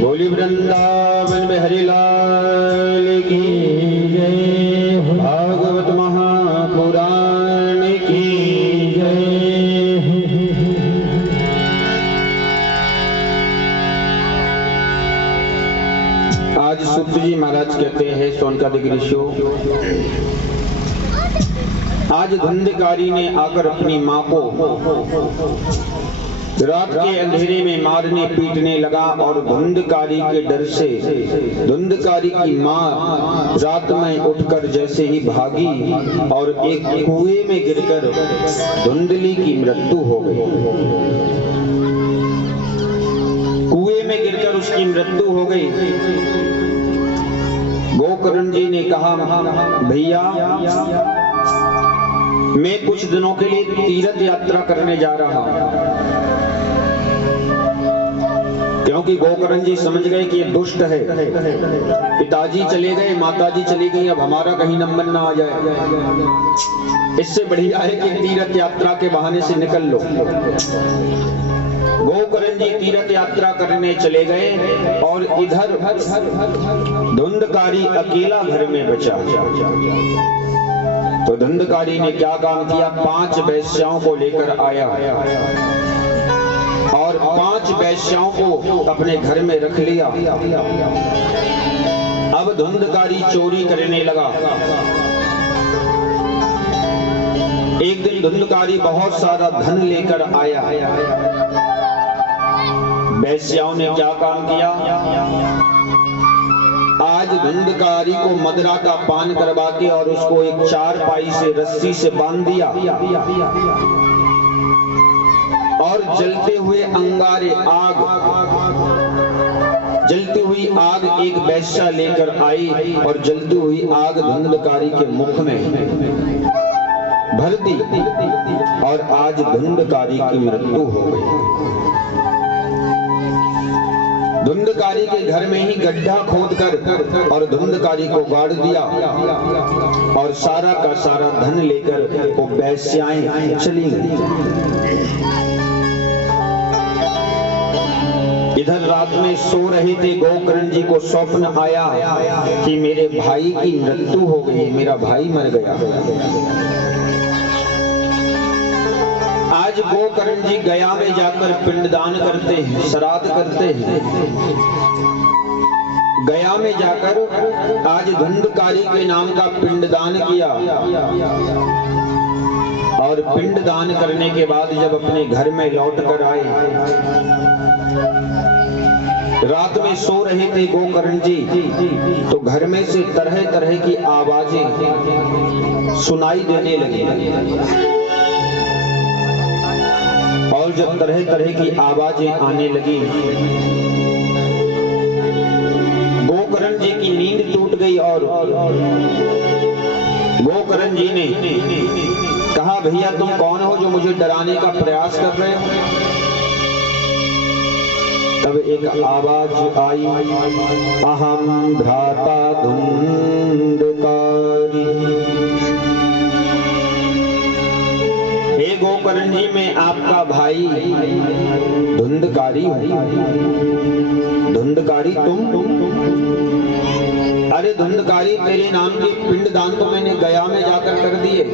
बोली वृंदावन में हरिलाल की जय, भागवत महापुराण की जय। आज सूत जी महाराज कहते हैं सोनकादिक ऋषियों, आज धुंधकारी ने आकर अपनी माँ को रात के अंधेरे में मारने पीटने लगा और धुंधकारी के डर से धुंधकारी की माँ रात में उठकर जैसे ही भागी और एक कुएं में गिरकर धुंधली की मृत्यु हो गई। कुएं में गिरकर उसकी मृत्यु हो गई। गोकर्ण जी ने कहा, भैया मैं कुछ दिनों के लिए तीर्थ यात्रा करने जा रहा हूं, क्योंकि गोकर्ण जी समझ गए कि ये दुष्ट है। पिताजी चले गए, माताजी चली गई, अब हमारा कहीं नंबर ना आ जाए। इससे बढ़िया है कि तीर्थ यात्रा के बहाने से निकल लो। गोकर्ण जी तीर्थ यात्रा करने चले गए और इधर धुंधकारी अकेला घर में बचा। तो धुंधकारी ने क्या काम किया, 5 वेश्याओं को लेकर आया और 5 वेश्याओं को अपने घर में रख लिया। अब धुंधकारी चोरी करने लगा। एक दिन धुंधकारी बहुत सारा धन लेकर आया। वेश्याओं ने क्या काम किया, आज धुंधकारी को मदरा का पान करवा के और उसको एक चारपाई से रस्सी से बांध दिया और जलते हुए अंगारे जलती हुई आग एक वेश्या लेकर आई और जलती हुई आग धुंधकारी के मुख में भर दी और आज धुंधकारी की मृत्यु हो गई। धुंधकारी के घर में ही गड्ढा खोदकर और धुंधकारी को गाड़ दिया और सारा का सारा धन लेकर वो वेश्याएं चली गई। इधर रात में सो रहे थे, गोकर्ण जी को स्वप्न आया कि मेरे भाई की मृत्यु हो गई, मेरा भाई मर गया। आज गोकर्ण जी गया में जाकर पिंडदान करते हैं, श्राद्ध करते हैं। गया में जाकर आज धुंधकारी के नाम का पिंडदान किया और पिंडदान करने के बाद जब अपने घर में लौट कर आए, रात में सो रहे थे गोकर्ण जी, तो घर में से तरह तरह की आवाजें सुनाई देने लगी। और जब तरह तरह की आवाजें आने लगी, गोकर्ण जी की नींद टूट गई और गोकर्ण जी ने कहा, भैया तुम कौन हो जो मुझे डराने का प्रयास कर रहे हो? तब एक आवाज आई, अहम भ्राता धुंधकारी। हे गोकर्ण जी, मैं आपका भाई धुंधकारी हूं। धुंधकारी तुम? अरे धुंधकारी, तेरे नाम के पिंडदान तो मैंने गया में जाकर कर दिए,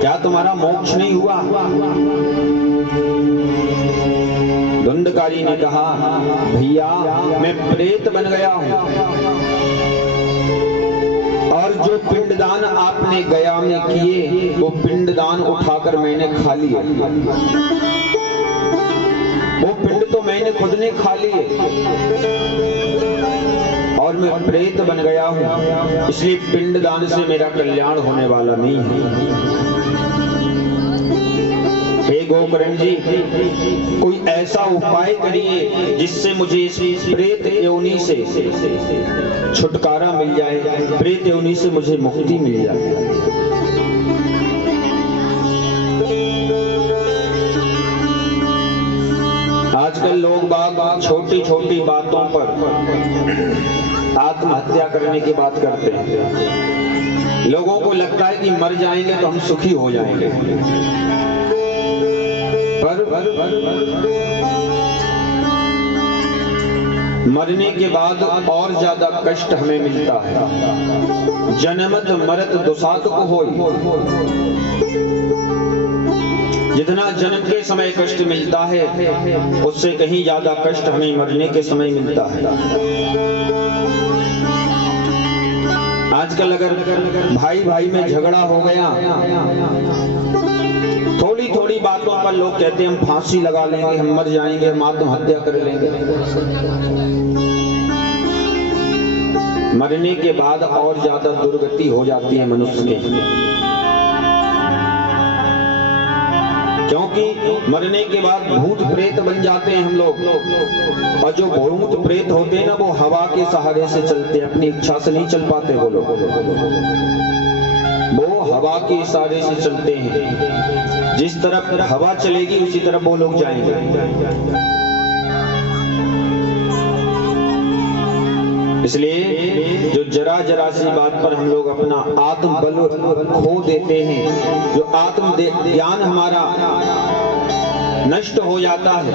क्या तुम्हारा मोक्ष नहीं हुआ? धुंधकारी ने कहा, भैया मैं प्रेत बन गया हूं और जो पिंडदान आपने गया में किए वो पिंडदान उठाकर मैंने खा लिए। वो पिंड तो मैंने खुद ने खा लिए और मैं प्रेत बन गया हूं, इसलिए पिंडदान से मेरा कल्याण होने वाला नहीं है। हे गोकर्ण जी, कोई ऐसा उपाय करिए जिससे मुझे इस प्रेत योनि से छुटकारा मिल जाए, प्रेत योनि से मुझे मुक्ति मिल जाए। आजकल लोग बाग छोटी छोटी बातों पर आत्महत्या करने की बात करते हैं। लोगों को लगता है कि मर जाएंगे तो हम सुखी हो जाएंगे, पर मरने के बाद और ज्यादा कष्ट हमें मिलता है। जन्मत मरत दुसात को होई। जितना जन्म के समय कष्ट मिलता है उससे कहीं ज्यादा कष्ट हमें मरने के समय मिलता है। आजकल अगर भाई भाई में झगड़ा हो गया, थोड़ी थोड़ी बातों पर लोग कहते हैं हम फांसी लगा लेंगे, हम मर जाएंगे, हम आत्महत्या कर लेंगे। मरने के बाद और ज्यादा दुर्गति हो जाती है मनुष्य की, क्योंकि मरने के बाद भूत प्रेत बन जाते हैं हम लोग। और जो भूत प्रेत होते हैं ना, वो हवा के सहारे से चलते हैं, अपनी इच्छा से नहीं चल पाते वो लोग। वो हवा के इशारे से चलते हैं, जिस तरफ हवा चलेगी उसी तरफ वो लोग जाएंगे। इसलिए जो जरा जरा सी बात पर हम लोग अपना आत्म बल खो देते हैं, जो आत्म ज्ञान हमारा नष्ट हो जाता है,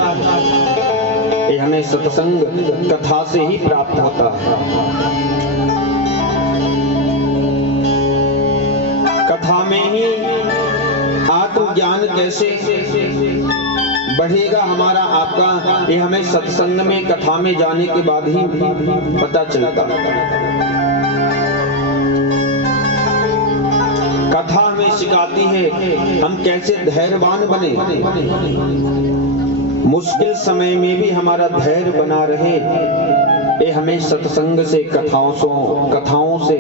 ये हमें सत्संग कथा से ही प्राप्त होता है। कथा में ही आत्मज्ञान कैसे बढ़ेगा हमारा आपका, ये हमें सत्संग में कथा में जाने के बाद ही पता चलता। कथा हमें सिखाती है हम कैसे धैर्यवान बने, मुश्किल समय में भी हमारा धैर्य बना रहे। ये हमें सत्संग से कथाओं से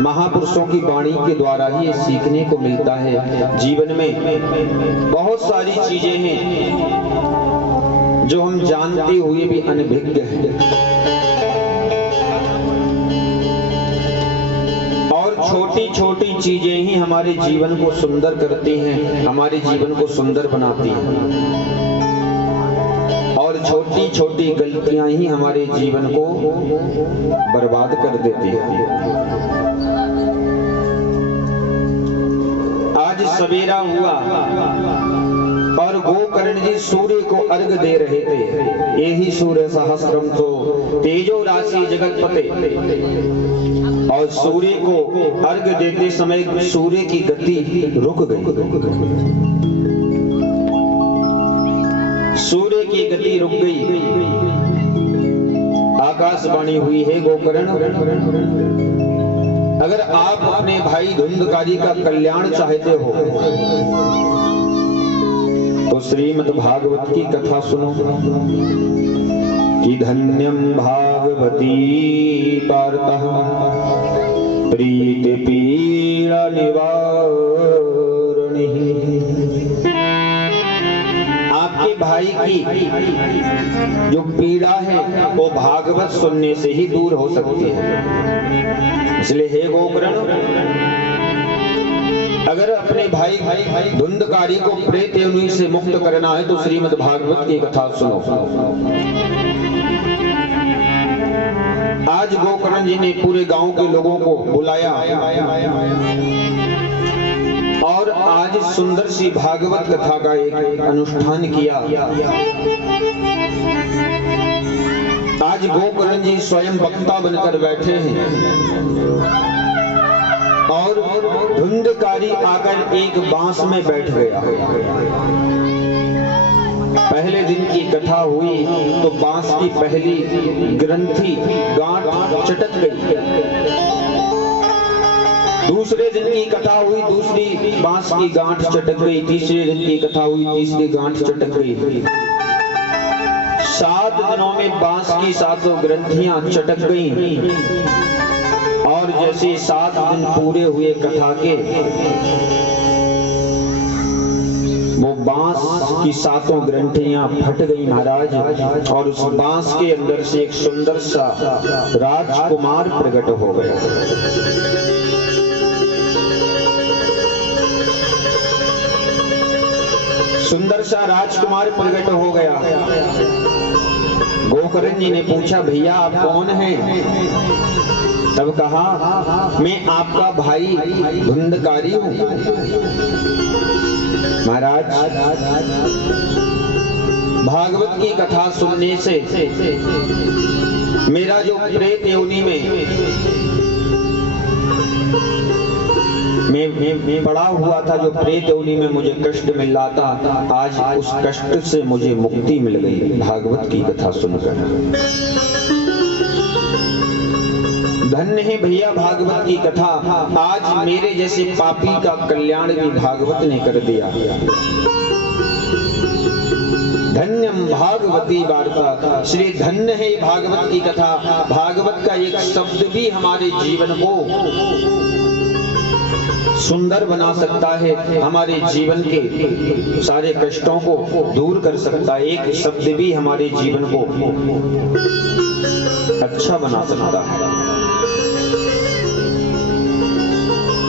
महापुरुषों की वाणी के द्वारा ही ये सीखने को मिलता है। जीवन में बहुत सारी चीजें हैं जो हम जानते हुए भी अनभिज्ञ हैं, और छोटी छोटी चीजें ही हमारे जीवन को सुंदर करती हैं, हमारे जीवन को सुंदर बनाती हैं, और छोटी छोटी गलतियां ही हमारे जीवन को बर्बाद कर देती है। आज सवेरा हुआ और गोकर्ण जी सूर्य को अर्घ दे रहे थे। यही सूर्य सहस्त्रम तो तेजो राशि जगतपते। और सूर्य को अर्घ देते समय सूर्य की गति रुक गई, सूर्य की गति रुक गई। आकाशवाणी हुई है गोकर्ण, अगर आप अपने भाई धुंधकारी का कल्याण चाहते हो तो श्रीमद् भागवत की कथा सुनो कि धन्यम भागवती वार्ता प्रीति पीड़ा निवारणी। आपके भाई की जो पीड़ा है वो भागवत सुनने से ही दूर हो सकती है। इसलिए हे गोकर्ण, अगर अपने भाई धुंधकारी को प्रेत योनि से मुक्त करना है तो श्रीमद् भागवत की कथा सुनो। आज गोकर्ण जी ने पूरे गांव के लोगों को बुलाया और आज सुंदर सी भागवत कथा का एक अनुष्ठान किया। आज गोकर्ण जी स्वयं वक्ता बनकर बैठे हैं और धुंधकारी आकर एक बांस में बैठ गया। पहले दिन की कथा हुई तो बांस की पहली ग्रंथि गांठ चटक गई। दूसरे दिन की कथा हुई, दूसरी बांस की गांठ चटक गई। तीसरे दिन की कथा हुई, तीसरी गांठ चटक गई। 7 दिनों में बांस की 7 ग्रंथियां चटक गईं। और जैसे 7 दिन पूरे हुए कथा के, वो बांस की 7 ग्रंथियां फट गई महाराज, और उस बांस के अंदर से एक सुंदर सा राजकुमार प्रकट हो गया। सुंदर सा राजकुमार प्रकट हो गया। गोकर्ण जी ने पूछा, भैया आप कौन हैं? तब कहा, मैं आपका भाई धुंधकारी हूं। महाराज, भागवत की कथा सुनने से मेरा जो प्रेत योनि में मैं पड़ा हुआ था, जो प्रेत योनि में मुझे कष्ट मिल रहा था, आज उस कष्ट से मुझे मुक्ति मिल गई भागवत की कथा सुनकर। धन्य है भैया भागवत की कथा, आज मेरे जैसे पापी का कल्याण भी भागवत ने कर दिया। धन्यम भागवती वार्ता, श्री धन्य है भागवत की कथा। भागवत का एक शब्द भी हमारे जीवन को सुंदर बना सकता है, हमारे जीवन के सारे कष्टों को दूर कर सकता है। एक शब्द भी हमारे जीवन को अच्छा बना सकता है।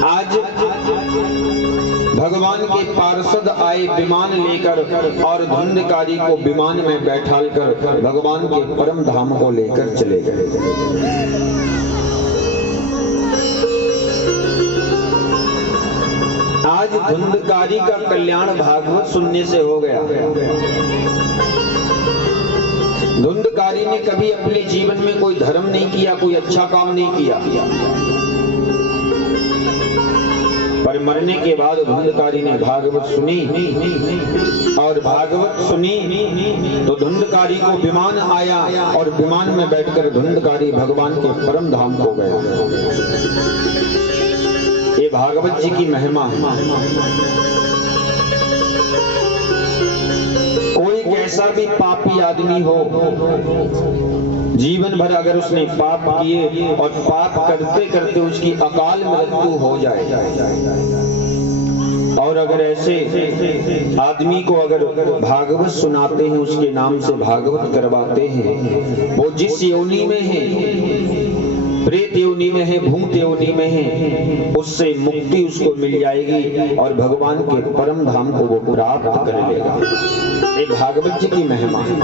आज भगवान के पार्षद आए विमान लेकर और धुंधकारी को विमान में बैठाल कर भगवान के परम धाम को लेकर चले गए। आज धुंधकारी का कल्याण भागवत सुनने से हो गया। धुंधकारी ने कभी अपने जीवन में कोई धर्म नहीं किया, कोई अच्छा काम नहीं किया, पर मरने के बाद धुंधकारी ने भागवत सुनी और भागवत सुनी तो धुंधकारी को विमान आया और विमान में बैठकर धुंधकारी भगवान के परम धाम को गया। ये भागवत जी की महिमा है। कोई कैसा भी पापी आदमी हो, जीवन भर अगर उसने पाप किए और पाप करते करते उसकी अकाल मृत्यु हो जाए, और अगर ऐसे आदमी को अगर भागवत सुनाते हैं, उसके नाम से भागवत करवाते हैं, वो जिस योनि में है, प्रेत योनि में है, भूत योनि में है, उससे मुक्ति उसको मिल जाएगी और भगवान के परम धाम को वो प्राप्त कर लेगा। ये भागवत जी की महिमा है।